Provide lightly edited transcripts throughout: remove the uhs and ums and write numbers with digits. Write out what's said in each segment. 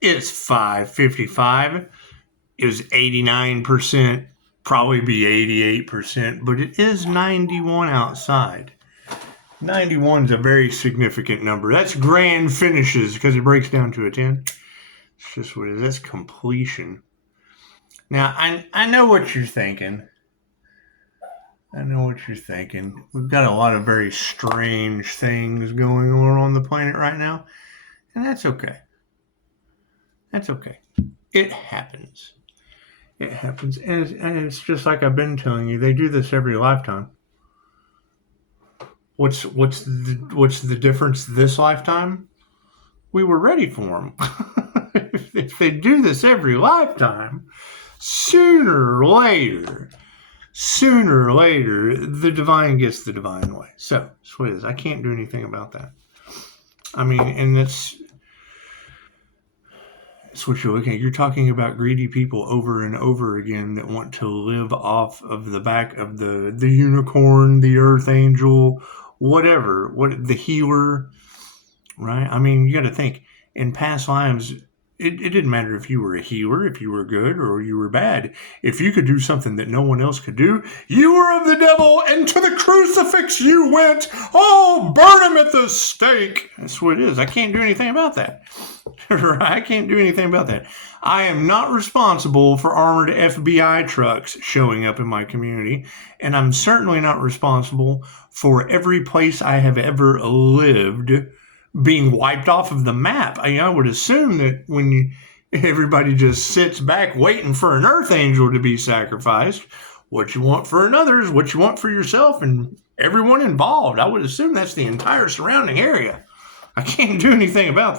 It's 5:55. It was 89%, probably be 88%, but it is 91 outside. 91 is a very significant number. That's grand finishes because it breaks down to a 10. It's just what it is. That's completion. Now, I know what you're thinking. We've got a lot of very strange things going on the planet right now, and that's okay. It happens. And it's just like I've been telling you. They do this every lifetime. What's the difference this lifetime? We were ready for them. If they do this every lifetime, sooner or later, the divine gets the divine way. So that's what it is. I can't do anything about that. I mean, and that's what you're looking at. You're talking about greedy people over and over again that want to live off of the back of the unicorn, the earth angel, whatever, the healer, right? I mean, you got to think, in past lives, it didn't matter if you were a healer, if you were good or you were bad. If you could do something that no one else could do, you were of the devil, and to the crucifix you went. Oh, burn him at the stake. That's what it is. I can't do anything about that. I can't do anything about that. I am not responsible for armored FBI trucks showing up in my community, and I'm certainly not responsible for every place I have ever lived being wiped off of the map. I would assume that when everybody just sits back waiting for an earth angel to be sacrificed, what you want for another is what you want for yourself and everyone involved. I would assume that's the entire surrounding area. I can't do anything about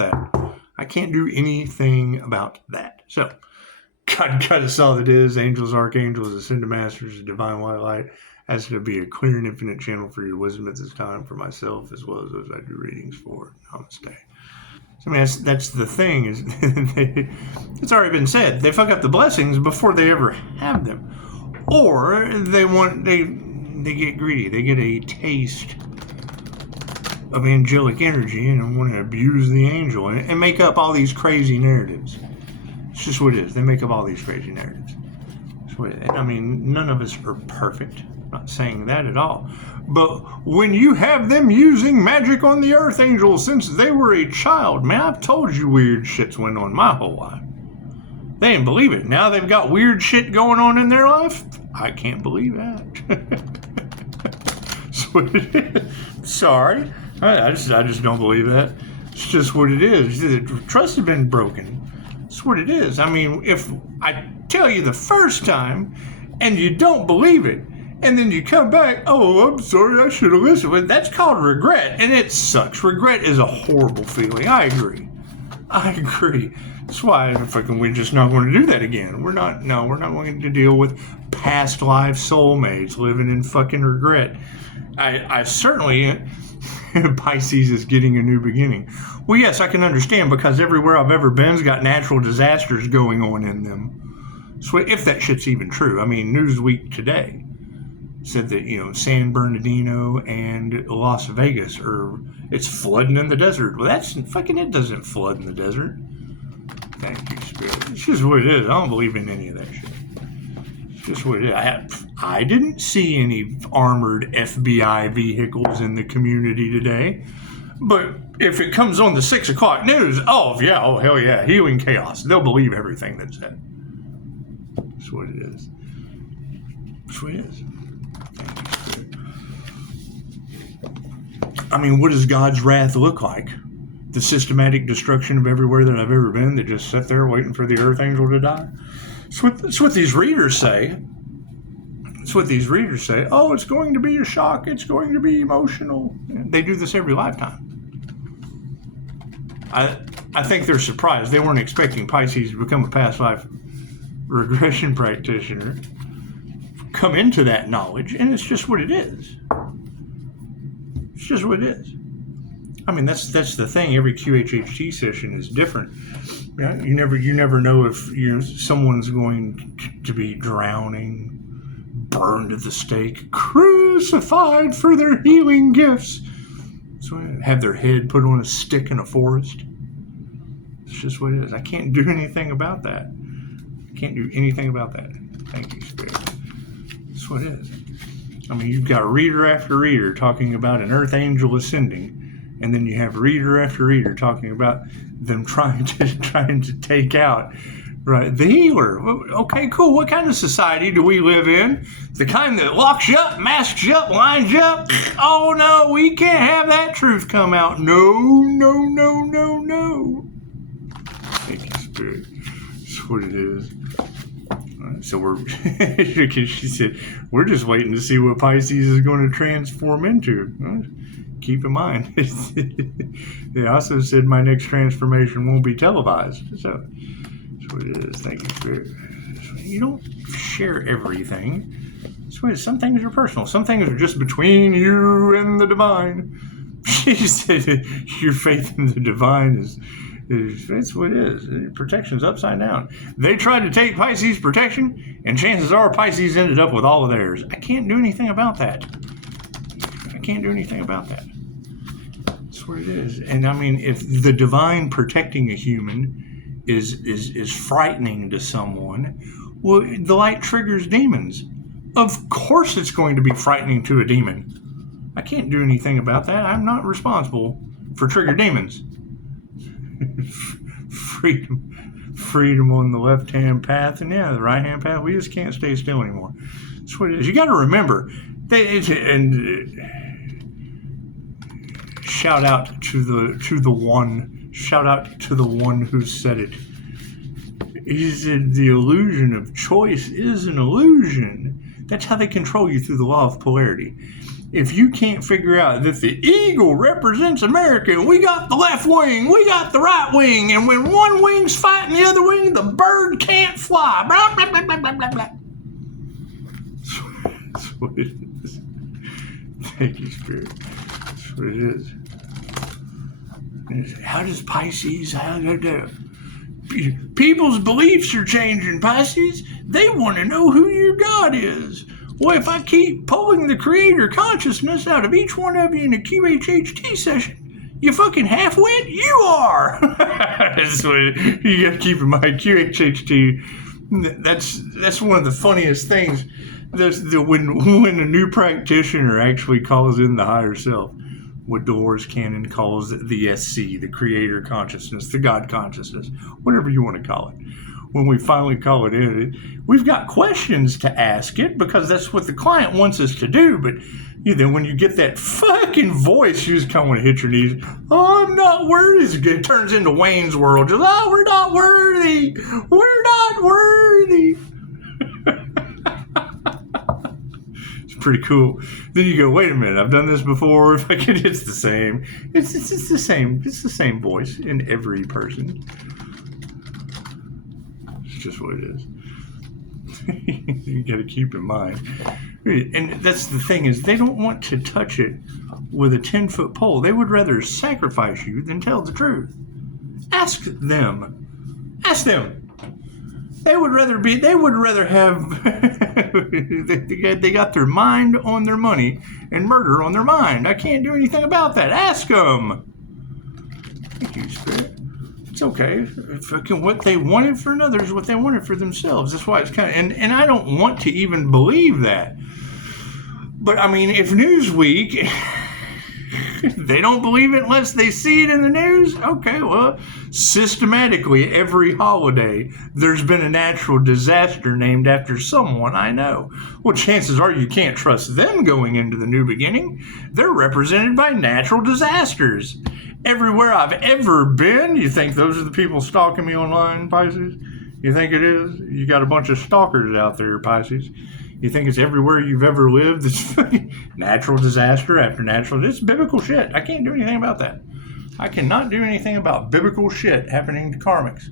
that. So, God us all that is, angels, archangels, ascended masters, the divine white light, as to be a clear and infinite channel for your wisdom at this time for myself as well as those I do readings for. Namaste. So, I mean, that's the thing, is it's already been said. They fuck up the blessings before they ever have them. Or they get greedy. They get a taste of angelic energy and want to abuse the angel and make up all these crazy narratives. It's just what it is. They make up all these crazy narratives. I mean, none of us are perfect. I'm not saying that at all. But when you have them using magic on the earth angel since they were a child, man, I've told you weird shit's went on my whole life. They didn't believe it. Now they've got weird shit going on in their life. I can't believe that. Sorry. I just don't believe that. It's just what it is. The trust has been broken. It's what it is. I mean, if I tell you the first time and you don't believe it, and then you come back, oh, I'm sorry, I should have listened. But that's called regret, and it sucks. Regret is a horrible feeling. I agree. That's why we're just not going to do that again. We're not going to deal with past life soulmates living in fucking regret. I certainly, Pisces is getting a new beginning. Well, yes, I can understand, because everywhere I've ever been's got natural disasters going on in them. So if that shit's even true. I mean, Newsweek today said that, San Bernardino and Las Vegas it's flooding in the desert. Well, it doesn't flood in the desert. Thank you, Spirit. It's just what it is. I don't believe in any of that shit. It's just what it is. I didn't see any armored FBI vehicles in the community today. But if it comes on the 6 o'clock news, hell yeah, healing chaos. They'll believe everything that's said. That's what it is. That's what it is. I mean, what does God's wrath look like? The systematic destruction of everywhere that I've ever been that just sat there waiting for the earth angel to die? That's what these readers say. Oh, it's going to be a shock. It's going to be emotional. They do this every lifetime. I think they're surprised. They weren't expecting Pisces to become a past life regression practitioner, come into that knowledge, and it's just what it is. It's just what it is. I mean, that's the thing. Every QHHT session is different. You never know if someone's going to be drowning, burned at the stake, crucified for their healing gifts. So have their head put on a stick in a forest. It's just what it is. I can't do anything about that. I can't do anything about that. Thank you, Spirit. That's what it is. I mean, you've got reader after reader talking about an earth angel ascending, and then you have reader after reader talking about them trying to take out, right, the healer. Okay, cool. What kind of society do we live in? The kind that locks you up, masks you up, lines you up? Oh no, we can't have that truth come out. No, no, no, no, no. Thank you, Spirit. That's what it is. So she said, we're just waiting to see what Pisces is going to transform into. Well, keep in mind, they also said my next transformation won't be televised. So that's what it is. Thank you, Spirit. You don't share everything. Some things are personal. Some things are just between you and the divine. She said your faith in the divine is that's what it is. Protection's upside down. They tried to take Pisces' protection, and chances are Pisces ended up with all of theirs. I can't do anything about that. I can't do anything about that. That's what it is. And I mean, if the divine protecting a human is frightening to someone, well, the light triggers demons. Of course it's going to be frightening to a demon. I can't do anything about that. I'm not responsible for trigger demons. Freedom on the left-hand path, and the right-hand path. We just can't stay still anymore. That's what it is. You got to remember. Shout out to the one. Shout out to the one who said it. He said the illusion of choice is an illusion. That's how they control you through the law of polarity. If you can't figure out that the eagle represents America, and we got the left wing, we got the right wing, and when one wing's fighting the other wing, the bird can't fly. Blah, blah, blah, blah, blah, blah, blah. That's what it is. Thank you, Spirit. That's what it is. How does Pisces, people's beliefs are changing, Pisces. They want to know who your God is. Well, if I keep pulling the creator consciousness out of each one of you in a QHHT session, you fucking half-wit? You are! That's what you got to keep in mind. QHHT, that's one of the funniest things. When a new practitioner actually calls in the higher self, what Dolores Cannon calls the SC, the creator consciousness, the God consciousness, whatever you want to call it. When we finally call it in, we've got questions to ask it because that's what the client wants us to do. But then when you get that fucking voice, you just kind of want to hit your knees. Oh, I'm not worthy. It turns into Wayne's World. Just, oh, we're not worthy. We're not worthy. It's pretty cool. Then you go, wait a minute, I've done this before. It's the same. It's the same. It's the same voice in every person. Just what it is. You got to keep in mind, and that's the thing is they don't want to touch it with a 10-foot pole. They would rather sacrifice you than tell the truth. Ask them. They would rather have they got their mind on their money and murder on their mind. I can't do anything about that. Ask them. Thank you, Spirit. It's okay. Fucking what they wanted for another is what they wanted for themselves. That's why it's kind of, and I don't want to even believe that. But I mean, if Newsweek, they don't believe it unless they see it in the news. Okay, well, systematically every holiday, there's been a natural disaster named after someone I know. Well, chances are you can't trust them going into the new beginning. They're represented by natural disasters. Everywhere I've ever been, you think those are the people stalking me online, Pisces? You think it is? You got a bunch of stalkers out there, Pisces. You think it's everywhere you've ever lived? It's natural disaster after natural. It's biblical shit. I can't do anything about that. I cannot do anything about biblical shit happening to karmics.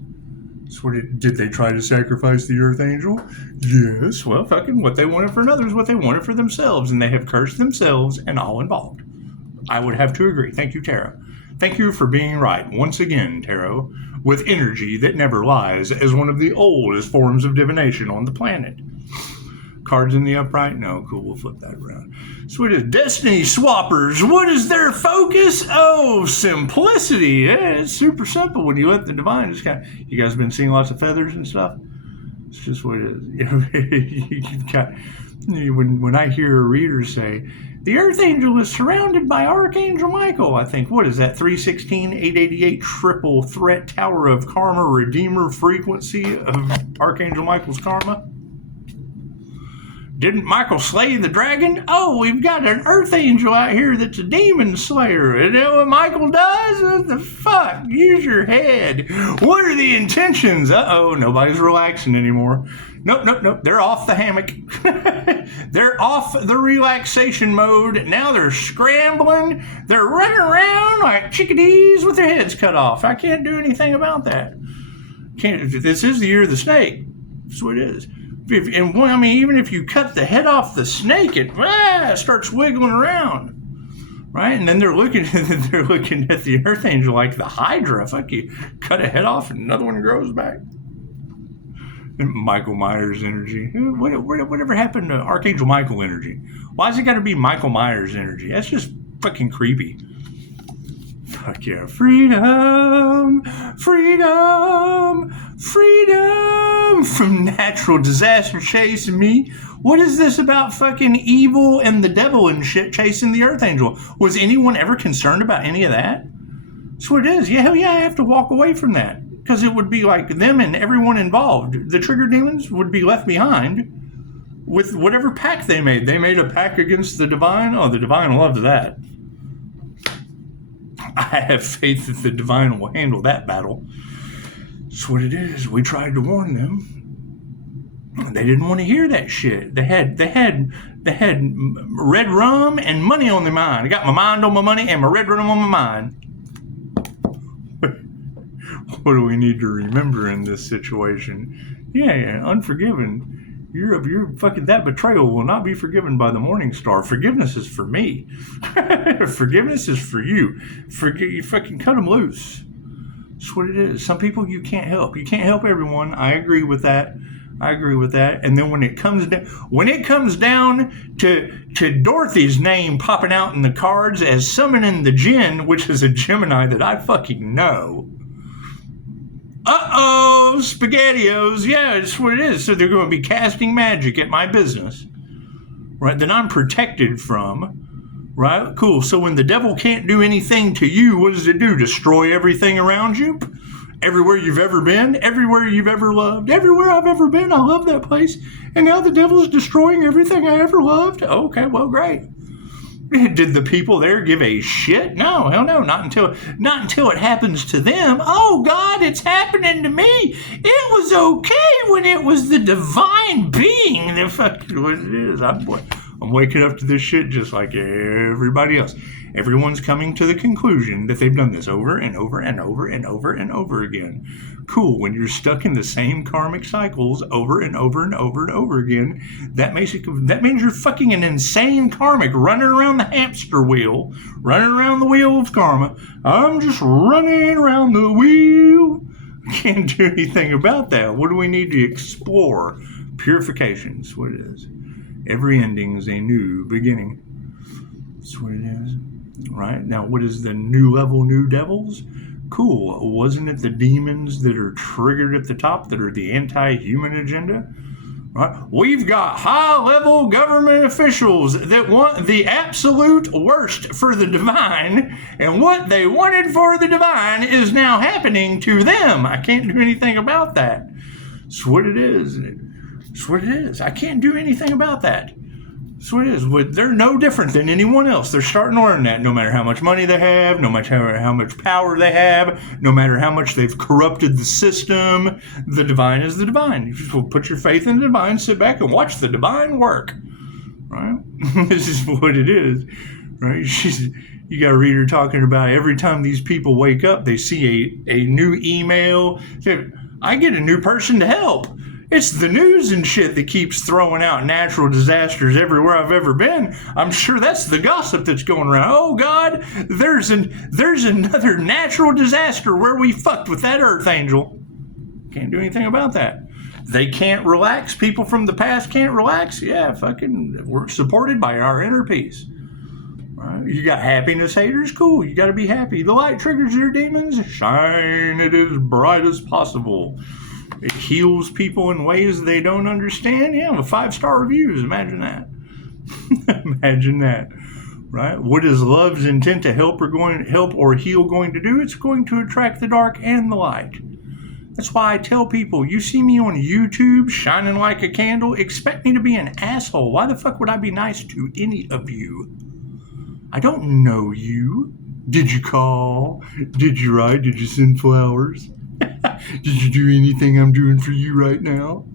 So did they try to sacrifice the Earth Angel? Yes. Well, fucking what they wanted for another is what they wanted for themselves, and they have cursed themselves and all involved. I would have to agree. Thank you, Tarot. Thank you for being right once again, Tarot, with energy that never lies as one of the oldest forms of divination on the planet. Cards in the upright? No, cool, we'll flip that around. So what is Destiny Swappers? What is their focus? Oh, simplicity. Yeah, it's super simple when you let the divine just kind of, you guys been seeing lots of feathers and stuff? It's just what it is. You've got, when I hear a reader say, the Earth Angel is surrounded by Archangel Michael, I think, what is that, 316, 888 triple threat tower of karma redeemer frequency of Archangel Michael's karma? Didn't Michael slay the dragon? Oh, we've got an Earth Angel out here that's a demon slayer. You know what Michael does? What the fuck? Use your head. What are the intentions? Uh-oh, nobody's relaxing anymore. Nope. They're off the hammock. They're off the relaxation mode. Now they're scrambling. They're running around like chickadees with their heads cut off. I can't do anything about that. This is the year of the snake. That's what it is. Even if you cut the head off the snake, it starts wiggling around, right? And then they're looking at the Earth Angel like the Hydra. Fuck you, cut a head off and another one grows back. Michael Myers energy. Whatever happened to Archangel Michael energy? Why's it got to be Michael Myers energy? That's just fucking creepy. Fuck yeah. Freedom from natural disaster chasing me. What is this about fucking evil and the devil and shit chasing the Earth Angel? Was anyone ever concerned about any of that? That's what it is. Yeah, hell yeah, I have to walk away from that. Because it would be like them and everyone involved. The trigger demons would be left behind with whatever pact they made. They made a pact against the divine. Oh, the divine loved that. I have faith that the divine will handle that battle. That's what it is. We tried to warn them. They didn't want to hear that shit. They had red rum and money on their mind. I got my mind on my money and my red rum on my mind. What do we need to remember in this situation? Yeah, unforgiven. You're fucking, that betrayal will not be forgiven by the morning star. Forgiveness is for me. Forgiveness is for you. You fucking cut them loose. That's what it is. Some people you can't help. You can't help everyone. I agree with that. And then when it comes down to Dorothy's name popping out in the cards as summoning the Jinn, which is a Gemini that I fucking know. Uh-oh, SpaghettiOs. Yeah, that's what it is. So they're going to be casting magic at my business, right, that I'm protected from, right? Cool. So when the devil can't do anything to you, what does it do? Destroy everything around you? Everywhere you've ever been, everywhere you've ever loved, everywhere I've ever been, I love that place. And now the devil's destroying everything I ever loved? Okay, well, great. Did the people there give a shit? No, hell no, not until it happens to them. Oh God, it's happening to me. It was okay when it was the divine being. The fucking what it is. I'm waking up to this shit just like everybody else. Everyone's coming to the conclusion that they've done this over and over and over and over and over again. Cool. When you're stuck in the same karmic cycles over and over and over and over again, that means you're fucking an insane karmic running around the hamster wheel, running around the wheel of karma. I'm just running around the wheel. Can't do anything about that. What do we need to explore? Purification is what it is. Every ending is a new beginning. That's what it is. Right? Now, what is the new level, new devils? Cool. Wasn't it the demons that are triggered at the top that are the anti-human agenda? Right? We've got high-level government officials that want the absolute worst for the divine, and what they wanted for the divine is now happening to them. I can't do anything about that. It's what it is. It's what it is. I can't do anything about that. That's what it is. They're no different than anyone else. They're starting to learn that no matter how much money they have, no matter how much power they have, no matter how much they've corrupted the system, the divine is the divine. You just put your faith in the divine, sit back and watch the divine work. Right? This is what it is. Right? You got a reader talking about every time these people wake up, they see a new email. I get a new person to help. It's the news and shit that keeps throwing out natural disasters everywhere I've ever been. I'm sure that's the gossip that's going around. Oh God, there's another natural disaster where we fucked with that Earth Angel. Can't do anything about that. They can't relax. People from the past can't relax. Yeah, fucking, we're supported by our inner peace. Right? You got happiness haters? Cool, you got to be happy. The light triggers your demons. Shine it as bright as possible. It heals people in ways they don't understand. Yeah, with 5-star reviews. Imagine that. Imagine that. Right? What is love's intent to help or heal going to do? It's going to attract the dark and the light. That's why I tell people, you see me on YouTube shining like a candle, expect me to be an asshole. Why the fuck would I be nice to any of you? I don't know you. Did you call? Did you write? Did you send flowers? Did you do anything I'm doing for you right now?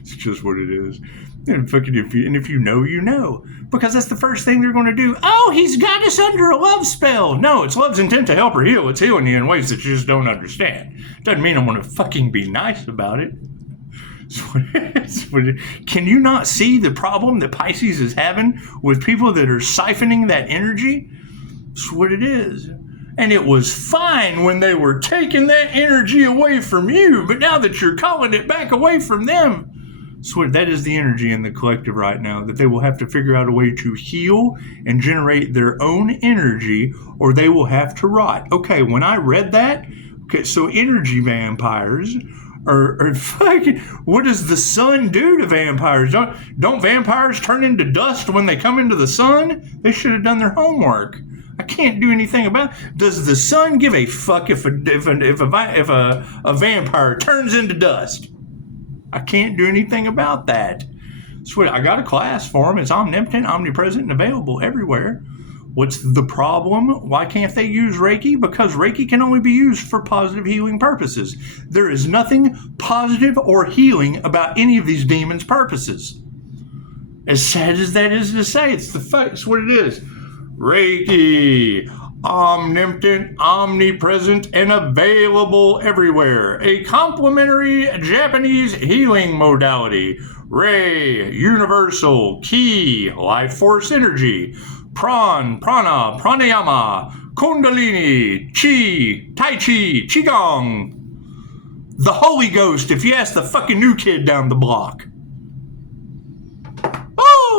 It's just what it is. And fucking if you know, you know. Because that's the first thing they're going to do. Oh, he's got us under a love spell. No, it's love's intent to help or heal. It's healing you in ways that you just don't understand. Doesn't mean I want to fucking be nice about it. Can you not see the problem that Pisces is having with people that are siphoning that energy? That's what it is. And it was fine when they were taking that energy away from you, but now that you're calling it back away from them, so that is the energy in the collective right now, that they will have to figure out a way to heal and generate their own energy, or they will have to rot. Okay, when I read that, so energy vampires are fucking, what does the sun do to vampires? Don't vampires turn into dust when they come into the sun? They should have done their homework. I can't do anything about it. Does the sun give a fuck if a vampire turns into dust? I can't do anything about that. Sweet, I got a class for them. It's omnipotent, omnipresent, and available everywhere. What's the problem? Why can't they use Reiki? Because Reiki can only be used for positive healing purposes. There is nothing positive or healing about any of these demons' purposes. As sad as that is to say, it's what it is. Reiki, omnipotent, omnipresent, and available everywhere. A complementary Japanese healing modality. Rei, universal, ki, life force energy. Prana, pranayama, kundalini, chi, tai chi, qigong. The Holy Ghost, if you ask the fucking new kid down the block.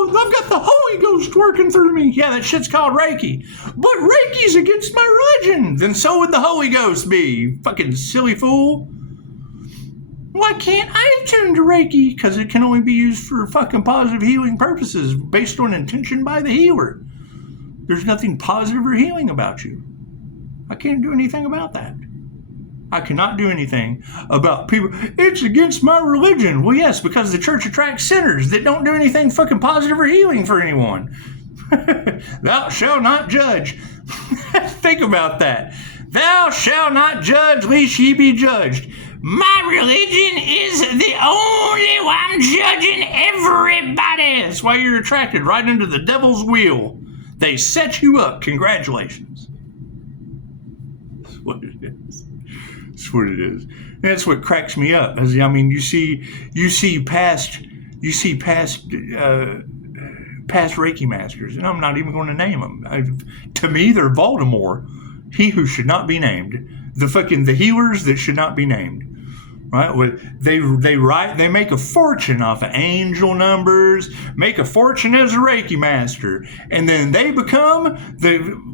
I've got the Holy Ghost working through me. Yeah, that shit's called Reiki. But Reiki's against my religion. Then so would the Holy Ghost be, you fucking silly fool. Why can't I attune to Reiki? Because it can only be used for fucking positive healing purposes based on intention by the healer. There's nothing positive or healing about you. I can't do anything about that. I cannot do anything about people. It's against my religion. Well, yes, because the church attracts sinners that don't do anything fucking positive or healing for anyone. Thou shalt not judge. Think about that. Thou shalt not judge, lest ye be judged. My religion is the only one judging everybody. That's why you're attracted right into the devil's wheel. They set you up. Congratulations. That's what it is. That's what it is. And that's what cracks me up. I mean, you see past Reiki masters, and I'm not even going to name them. To me, they're Voldemort, he who should not be named. The healers that should not be named. Right? They make a fortune off of angel numbers, make a fortune as a Reiki master, and then they become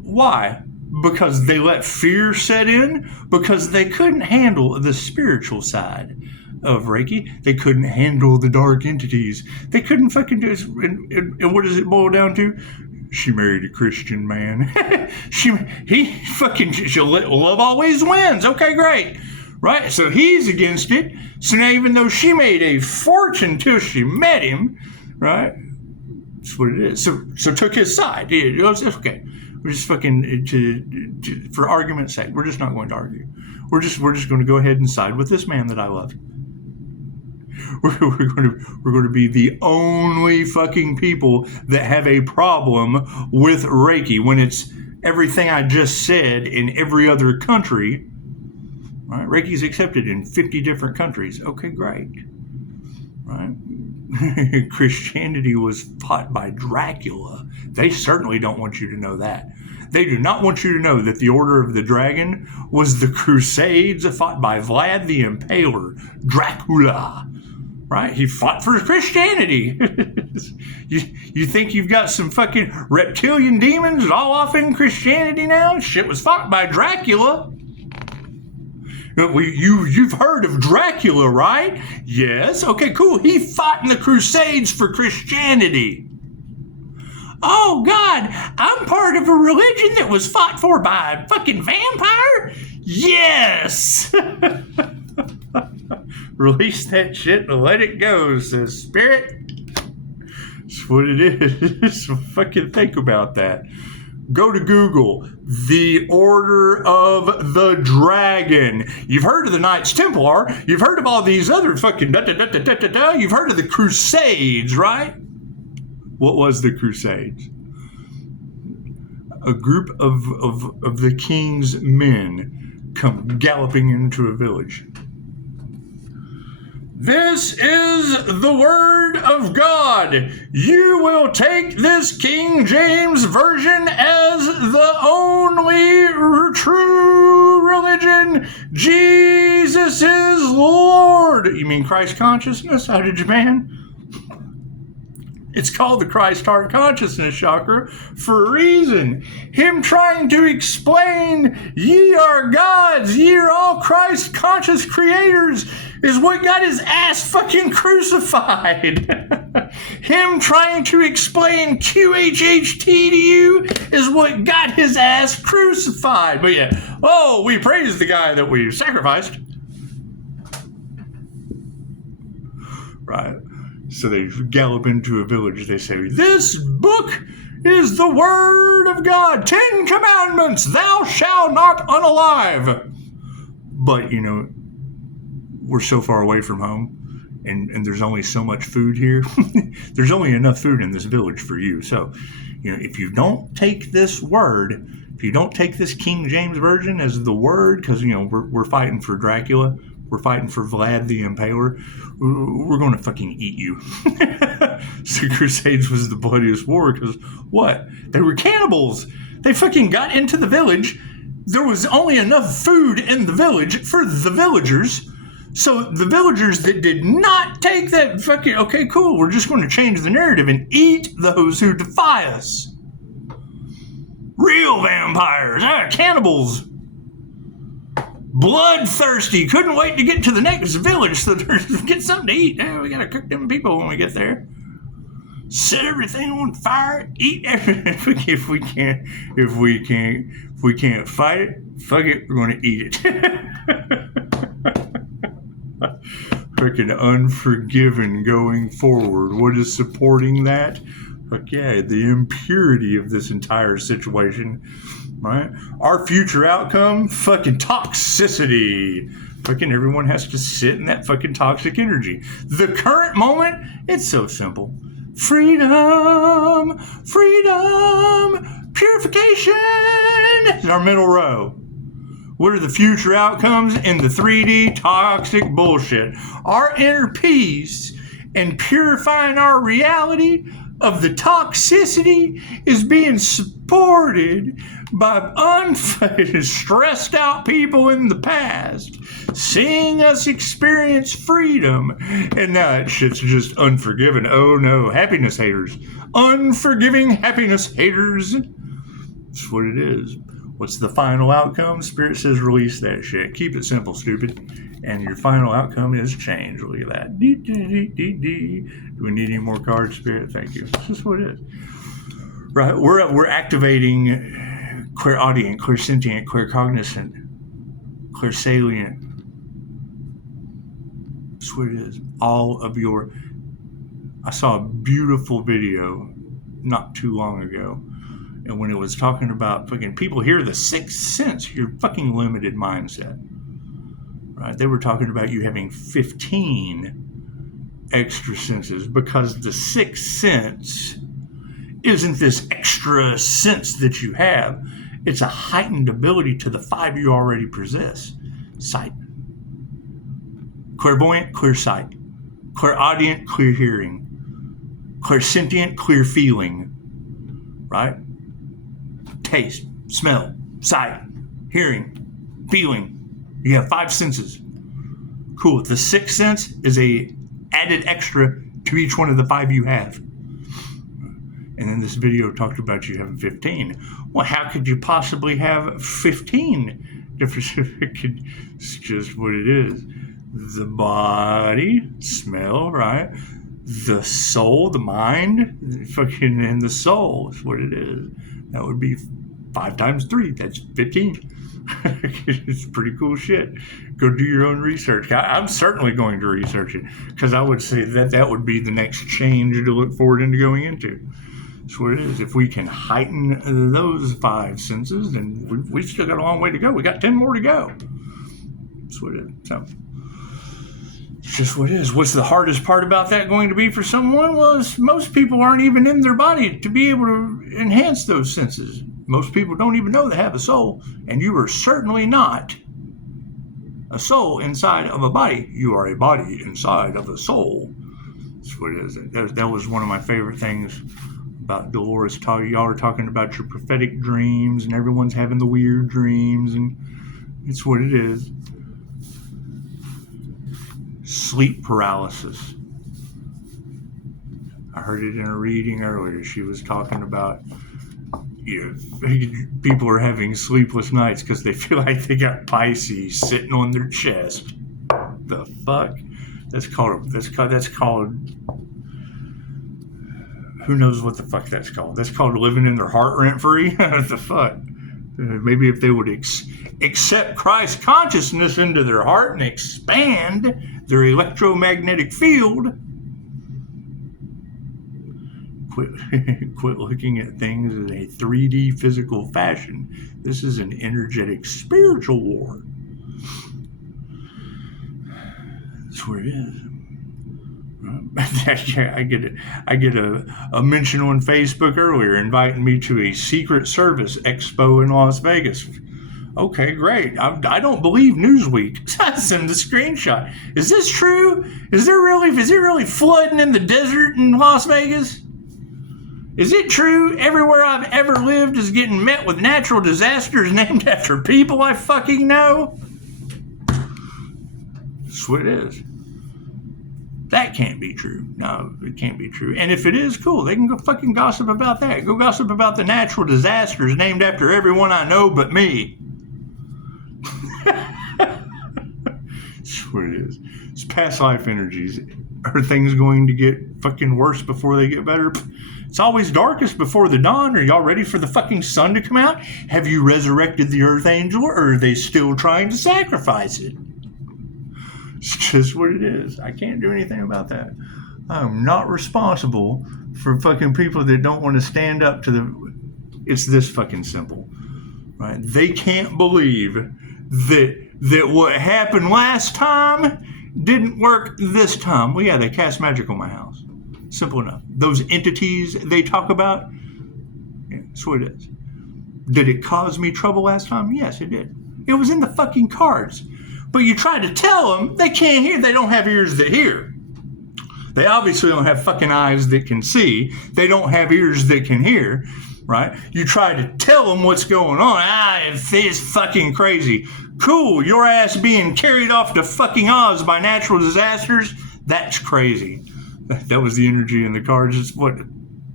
why? Because they let fear set in, because they couldn't handle the spiritual side of Reiki. They couldn't handle the dark entities. They couldn't fucking do it. And what does it boil down to? She married a Christian man. Love always wins. Okay, great. Right? So he's against it. So now even though she made a fortune till she met him, right? That's what it is. So took his side. It's okay. We're just fucking, for argument's sake, we're just not going to argue. We're just going to go ahead and side with this man that I love. We're going to be the only fucking people that have a problem with Reiki when it's everything I just said in every other country. Right? Reiki's accepted in 50 different countries. Okay, great. Right? Christianity was fought by Dracula. They certainly don't want you to know that. They do not want you to know that the Order of the Dragon was the Crusades fought by Vlad the Impaler, Dracula. right? He fought for Christianity. you think you've got some fucking reptilian demons all off in Christianity now? Shit was fought by Dracula. You've heard of Dracula, right? Yes. Okay, cool. He fought in the Crusades for Christianity. Oh, God, I'm part of a religion that was fought for by a fucking vampire? Yes! Release that shit and let it go, says Spirit. That's what it is. Fucking think about that. Go to Google. The Order of the Dragon. You've heard of the Knights Templar. You've heard of all these other fucking da-da-da-da-da-da-da. You've heard of the Crusades, right? What was the Crusades? A group of the king's men come galloping into a village. This is the word of God. You will take this King James Version as the only true religion. Jesus is Lord. You mean Christ consciousness out of Japan? It's called the Christ Heart Consciousness Chakra for a reason. Him trying to explain, ye are gods, ye are all Christ conscious creators, is what got his ass fucking crucified. Him trying to explain QHHT to you is what got his ass crucified. But yeah, oh, we praise the guy that we sacrificed. Right. So they gallop into a village. They say, this book is the word of God. 10 commandments. Thou shalt not unalive. But, you know, we're so far away from home and there's only so much food here. There's only enough food in this village for you. So, you know, if you don't take this word, if you don't take this King James Version as the word, because, you know, we're fighting for Dracula. We're fighting for Vlad the Impaler. We're going to fucking eat you. So Crusades was the bloodiest war because what? They were cannibals. They fucking got into the village. There was only enough food in the village for the villagers. So the villagers that did not take that fucking, okay, cool, we're just going to change the narrative and eat those who defy us. Real vampires, cannibals. Bloodthirsty, couldn't wait to get to the next village so to get something to eat. We gotta cook them people when we get there. Set everything on fire, eat everything. If we can't fight it, fuck it, we're gonna eat it. Freaking Unforgiven going forward. What is supporting that? Fuck yeah, the impurity of this entire situation. Right? Our future outcome, fucking toxicity. Fucking everyone has to sit in that fucking toxic energy. The current moment, it's so simple. Freedom, freedom, purification is our middle row. What are the future outcomes in the 3D toxic bullshit? Our inner peace and purifying our reality of the toxicity is being supported by stressed out people in the past, seeing us experience freedom. And now that shit's just unforgiven. Oh no, happiness haters. Unforgiving happiness haters. That's what it is. What's the final outcome? Spirit says release that shit. Keep it simple, stupid. And your final outcome is change. Look at that. Do we need any more cards, Spirit? Thank you. This is what it is. Right, we're activating clairaudient, clairsentient, claircognizant, clairsalient. That's what it is. All of your... I saw a beautiful video not too long ago, and when it was talking about fucking people hear the sixth sense, your fucking limited mindset. Right? They were talking about you having 15 extra senses because the sixth sense isn't this extra sense that you have. It's a heightened ability to the 5 you already possess. Sight. Clairvoyant, clear sight. Clairaudient, clear hearing. Clairsentient, clear feeling. Right? Taste, smell, sight, hearing, feeling. You have 5 senses. Cool. The sixth sense is a added extra to each one of the 5 you have. And then this video talked about you having 15. Well, how could you possibly have 15 different? It's just what it is. The body, smell, right? The soul, the mind, fucking, and the soul is what it is. That would be 5 times 3. That's 15. It's pretty cool shit. Go do your own research. I'm certainly going to research it because I would say that would be the next change to look forward into going into. That's what it is. If we can heighten those 5 senses, then we've still got a long way to go. We got 10 more to go. That's what it is. So, it's just what it is. What's the hardest part about that going to be for someone? Well, most people aren't even in their body to be able to enhance those senses. Most people don't even know they have a soul, and you are certainly not a soul inside of a body. You are a body inside of a soul. That's what it is. That was one of my favorite things about Dolores. Y'all are talking about your prophetic dreams, and everyone's having the weird dreams, and it's what it is. Sleep paralysis. I heard it in a reading earlier. She was talking about, people are having sleepless nights because they feel like they got Pisces sitting on their chest. The fuck? That's called. Who knows what the fuck that's called? That's called living in their heart rent free. What the fuck? Maybe if they would accept Christ consciousness into their heart and expand their electromagnetic field, quit looking at things in a 3D physical fashion. This is an energetic spiritual war. That's where it is. I get a mention on Facebook earlier inviting me to a Secret Service expo in Las Vegas. Okay, great. I don't believe Newsweek. Send the screenshot. Is this true? Is it really flooding in the desert in Las Vegas? Is it true everywhere I've ever lived is getting met with natural disasters named after people I fucking know? That's what it is. That can't be true. No, it can't be true. And if it is, cool. They can go fucking gossip about that. Go gossip about the natural disasters named after everyone I know but me. That's what it is. It's past life energies. Are things going to get fucking worse before they get better? It's always darkest before the dawn. Are y'all ready for the fucking sun to come out? Have you resurrected the Earth Angel, or are they still trying to sacrifice it? It's just what it is. I can't do anything about that. I'm not responsible for fucking people that don't want to stand up to the... It's this fucking simple, right? They can't believe that what happened last time didn't work this time. Well, yeah, they cast magic on my house. Simple enough. Those entities they talk about, yeah, that's what it is. Did it cause me trouble last time? Yes, it did. It was in the fucking cards. But you try to tell them they can't hear. They don't have ears that hear. They obviously don't have fucking eyes that can see. They don't have ears that can hear, right? You try to tell them what's going on. It's fucking crazy. Cool, your ass being carried off to fucking Oz by natural disasters? That's crazy. That was the energy in the cards. It's what,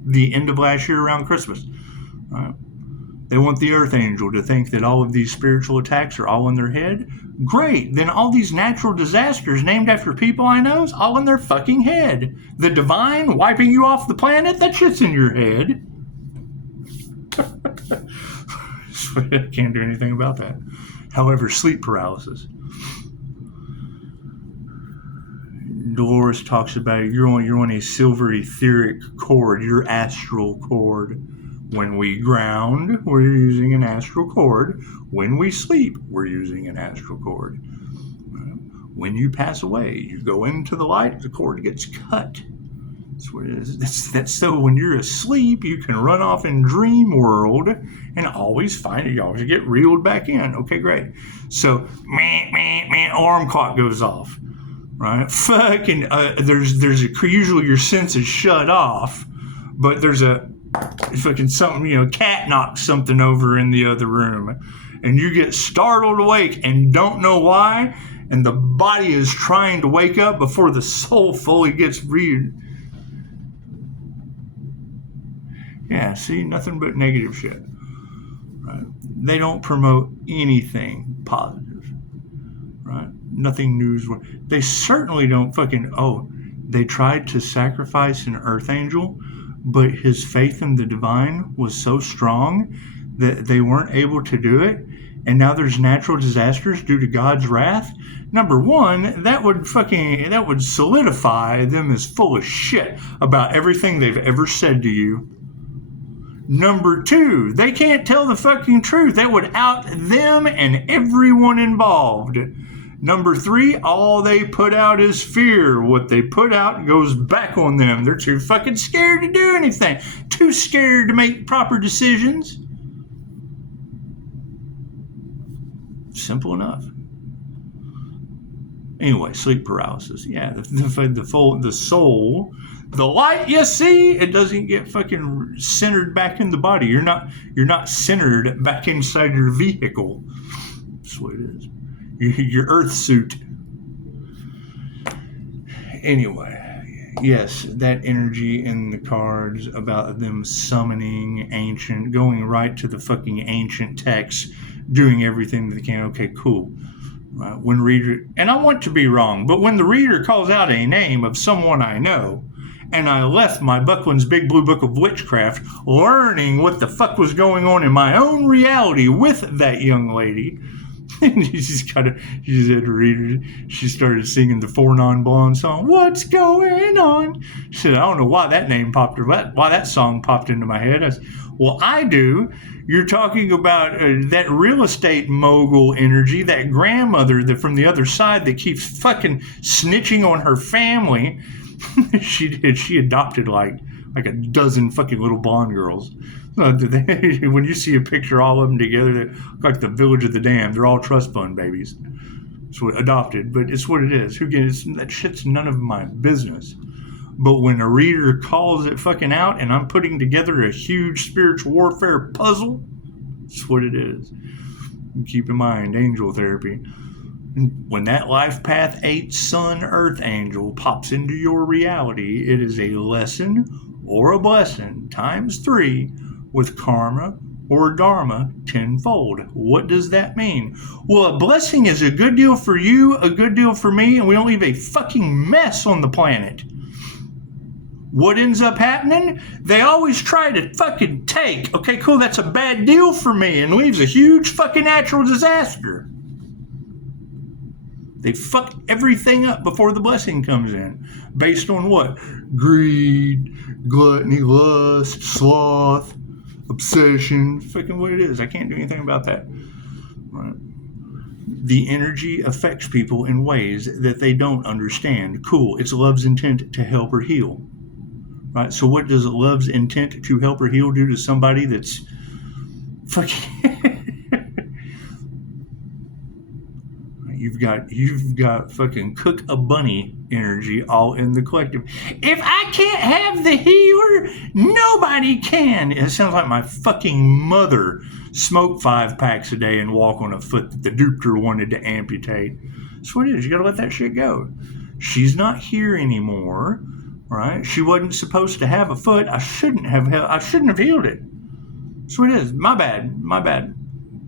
the end of last year around Christmas, right? They want the Earth Angel to think that all of these spiritual attacks are all in their head. Great. Then all these natural disasters named after people I know is all in their fucking head. The divine wiping you off the planet, that shit's in your head. I can't do anything about that. However, sleep paralysis. Dolores talks about you're on a silver etheric cord, your astral cord. When we ground, we're using an astral cord. When we sleep, we're using an astral cord. When you pass away, you go into the light, the cord gets cut. That's what it is. That's so when you're asleep, you can run off in dream world and always find it. You always get reeled back in. Okay, great. So, alarm clock goes off, right? Fucking, usually your senses shut off, but there's a fucking something, cat knocks something over in the other room, and you get startled awake and don't know why, and the body is trying to wake up before the soul fully gets Yeah, see, nothing but negative shit. Right? They don't promote anything positive. Right? Nothing newsworthy. They certainly don't they tried to sacrifice an earth angel, but his faith in the divine was so strong that they weren't able to do it. And now there's natural disasters due to God's wrath. Number one, that would solidify them as full of shit about everything they've ever said to you. Number two, they can't tell the fucking truth. That would out them and everyone involved. Number three, all they put out is fear. What they put out goes back on them. They're too fucking scared to do anything. Too scared to make proper decisions. Simple enough. Anyway, sleep paralysis. Yeah, the soul, the light you see, it doesn't get fucking centered back in the body. You're not centered back inside your vehicle. That's what it is. Your earth suit. Anyway, yes, that energy in the cards about them summoning ancient, going right to the fucking ancient text, doing everything that they can. Okay, cool. When reader, and I want to be wrong, but when the reader calls out a name of someone I know, and I left my Buckland's Big Blue Book of Witchcraft learning what the fuck was going on in my own reality with that young lady, and she started singing the Four Non-Blonde song, "What's Going On?" She said, I don't know why that song popped into my head. I said, well, I do. You're talking about that real estate mogul energy, that grandmother that from the other side that keeps fucking snitching on her family. She adopted like a dozen fucking little blonde girls. When you see a picture, all of them together, they look like the Village of the Damned. They're all trust fund babies. It's what adopted, but it's what it is. That shit's none of my business. But when a reader calls it fucking out and I'm putting together a huge spiritual warfare puzzle, that's what it is. And keep in mind, angel therapy. When that life path 8 sun earth angel pops into your reality, it is a lesson or a blessing times 3 with karma or dharma tenfold. What does that mean? Well, a blessing is a good deal for you, a good deal for me, and we don't leave a fucking mess on the planet. What ends up happening? They always try to fucking take. Okay, cool, that's a bad deal for me, and leaves a huge fucking natural disaster. They fuck everything up before the blessing comes in. Based on what? Greed, gluttony, lust, sloth, obsession, fucking what it is. I can't do anything about that. Right? The energy affects people in ways that they don't understand. Cool, it's love's intent to help or heal. Right? So what does love's intent to help or heal do to somebody that's fucking... You've got fucking cook a bunny energy all in the collective. If I can't have the healer, nobody can. It sounds like my fucking mother smoked 5 packs a day and walk on a foot that the doctor wanted to amputate. That's what it is. You gotta let that shit go. She's not here anymore, right? She wasn't supposed to have a foot. I shouldn't have healed it. That's what it is. My bad.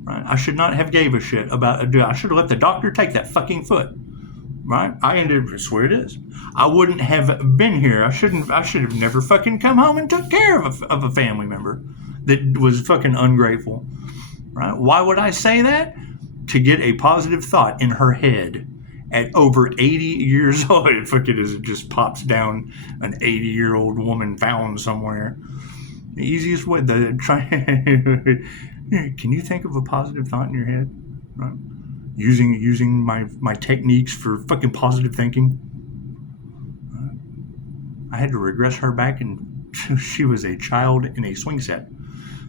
Right? I should not have gave a shit about it. I should have let the doctor take that fucking foot. Right? That's where it is. I wouldn't have been here. I should have never fucking come home and took care of a family member that was fucking ungrateful. Right? Why would I say that? To get a positive thought in her head at over 80 years old. It just pops down an 80-year-old woman found somewhere. The easiest way to try. Can you think of a positive thought in your head? Right? Using my techniques for fucking positive thinking. Right? I had to regress her back, and she was a child in a swing set.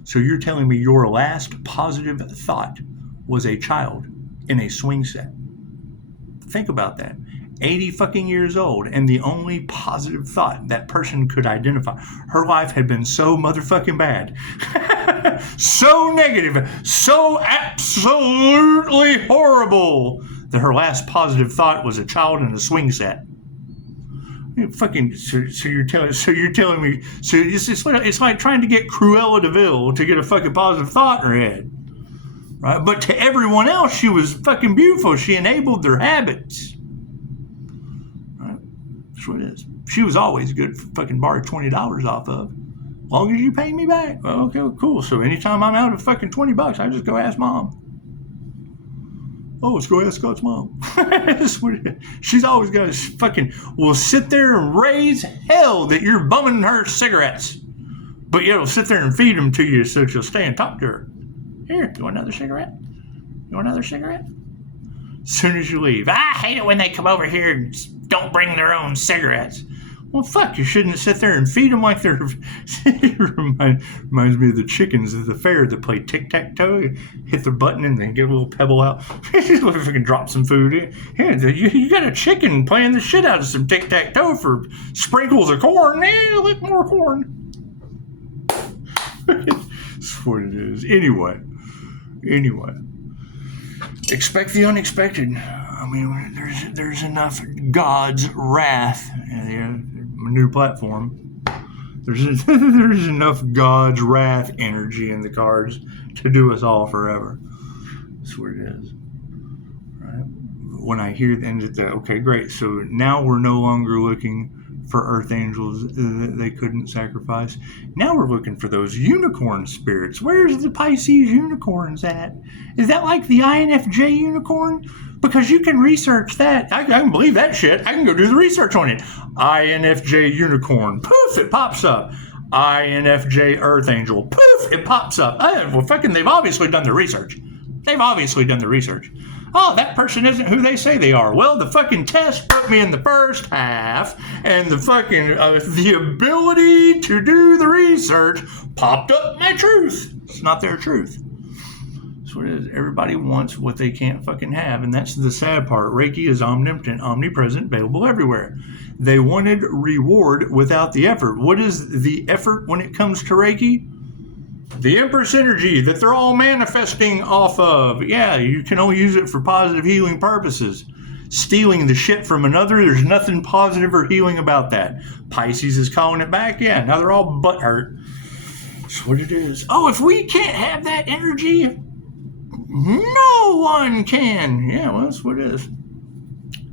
So you're telling me your last positive thought was a child in a swing set? Think about that. 80 fucking years old, and the only positive thought that person could identify. Her life had been so motherfucking bad. So negative. So absolutely horrible that her last positive thought was a child in a swing set. Fucking, so you're telling me, so it's like trying to get Cruella de Vil to get a fucking positive thought in her head, right? But to everyone else, she was fucking beautiful. She enabled their habits, right? That's what it is. She was always good for fucking borrow $20 off of, as long as you pay me back. Well, okay, cool. So anytime I'm out of fucking $20, I just go ask mom. Oh, let's go ask Scott's mom. She's always got to fucking will sit there and raise hell that you're bumming her cigarettes. But yeah, will sit there and feed them to you so she'll stay and talk to her. Here, you want another cigarette? You want another cigarette? As soon as you leave. I hate it when they come over here and don't bring their own cigarettes. Well, fuck, you shouldn't sit there and feed them like they're... It reminds me of the chickens at the fair that play tic-tac-toe. Hit the button and then get a little pebble out. If I can drop some food in. Here, you got a chicken playing the shit out of some tic-tac-toe for sprinkles of corn. Lick more corn. That's what it is. Anyway. Expect the unexpected. I mean, there's enough God's wrath. My new platform. There's enough God's wrath energy in the cards to do us all forever. That's what it is. Right? When I hear okay, great. So now we're no longer looking for earth angels that they couldn't sacrifice. Now we're looking for those unicorn spirits. Where's the Pisces unicorns at? Is that like the INFJ unicorn? Because you can research that. I can believe that shit. I can go do the research on it. INFJ unicorn. Poof, it pops up. INFJ earth angel. Poof, it pops up. Well, fucking, they've obviously done the research. Oh, that person isn't who they say they are. Well, the fucking test put me in the first half, and the fucking, the ability to do the research popped up my truth. It's not their truth. That's what it is. Everybody wants what they can't fucking have, and that's the sad part. Reiki is omnipotent, omnipresent, available everywhere. They wanted reward without the effort. What is the effort when it comes to Reiki? The Empress energy that they're all manifesting off of. Yeah, you can only use it for positive healing purposes. Stealing the shit from another, there's nothing positive or healing about that. Pisces is calling it back. Yeah, now they're all butthurt. That's what it is. Oh, if we can't have that energy, no one can. Yeah, well, that's what it is.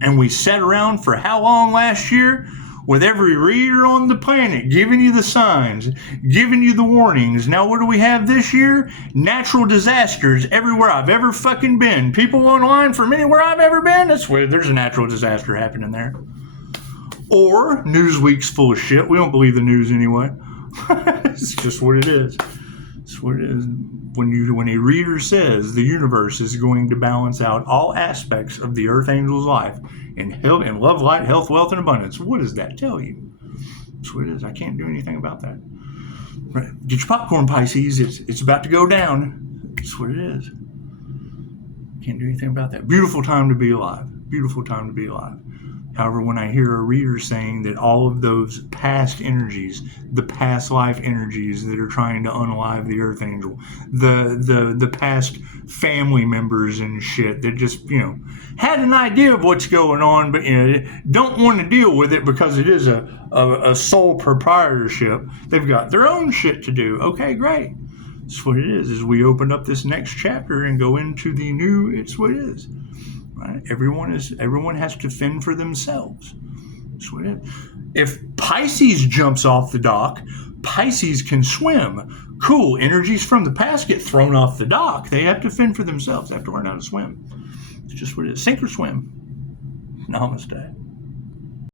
And we sat around for how long last year? With every reader on the planet giving you the signs, giving you the warnings. Now what do we have this year? Natural disasters everywhere I've ever fucking been. People online from anywhere I've ever been, that's where there's a natural disaster happening there. Or Newsweek's full of shit. We don't believe the news anyway. It's just what it is. It's what it is. When a reader says the universe is going to balance out all aspects of the Earth Angel's life in health, in love, light, health, wealth, and abundance, what does that tell you? That's what it is. I can't do anything about that. Right. Get your popcorn, Pisces. It's about to go down. That's what it is. Can't do anything about that. Beautiful time to be alive. Beautiful time to be alive. However, when I hear a reader saying that all of those past energies, the past life energies that are trying to unalive the Earth Angel, the past family members and shit that just, had an idea of what's going on, but, don't want to deal with it because it is a sole proprietorship. They've got their own shit to do. Okay, great. That's what it is we open up this next chapter and go into the new, it's what it is. Right? Everyone has to fend for themselves. That's what it is. If Pisces jumps off the dock, Pisces can swim. Cool. Energies from the past get thrown off the dock. They have to fend for themselves. They have to learn how to swim. It's just what it is. Sink or swim. Namaste.